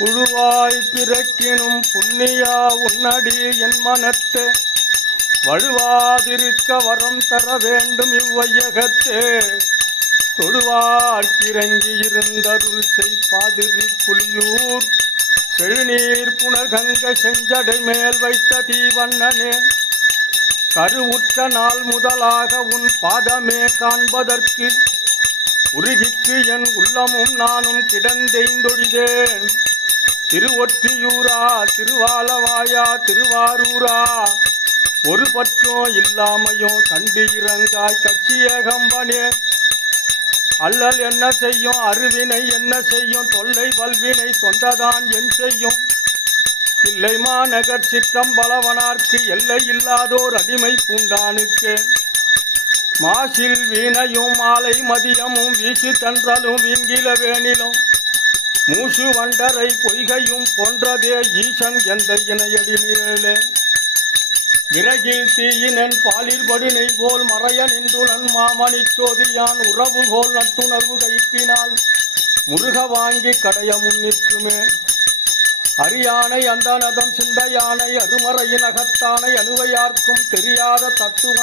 புழுவாய் பிறக்கினும் புண்ணியா உன்னடி என் மனத்தே வழுவாதிருக்க வரம் தர வேண்டும் இவ்வையகத்தே தொழுவார்க்கிறங்கி இருந்தருள் செய்பாதிரி புலியூர் செழுநீர் புனர்கங்க செஞ்சடை மேல் வைத்த தீவண்ணனே கருவுற்ற நாள் முதலாக உன் பாதமே காண்பதற்கு உருகிற்று என் உள்ளமும் நானும் கிடந்தெய்ந்தொழிதேன். திருவொற்றியூரா திருவாலவாயா திருவாரூரா ஒரு பற்றோ இல்லாமையோ கண்டு இறங்காய் கச்சியகம்பனே. அல்லல் என்ன செய்யும் அருவினை என்ன செய்யும் தொல்லை வல்வினை தொந்ததான் என் செய்யும் தில்லை மாநகர் சிற்றம்பலவனார்க்கு எல்லை இல்லாதோர் அடிமை பூண்டானுக்கு மாசில் வீணையும் மாலை மதியமும் வீசு தன்றலும் வீங்கில வேணிலும் மூசு வண்டரை பொய்கையும் போன்றதே ஈசன் எந்த இணையடி நீளே. விறகில் தீயினன் பாலில் படுனை போல் மறைய நின்றுடன் மாமணி சோதியான் உறவுகோல் நட்டுணர்வு கைப்பினால் முருக வாங்கி கடைய முன்னிற்குமே. அரியானை அந்தனதம் சிந்தையானை அருமறையின் அகத்தானை அணுவையார்க்கும் தெரியாத தத்துவ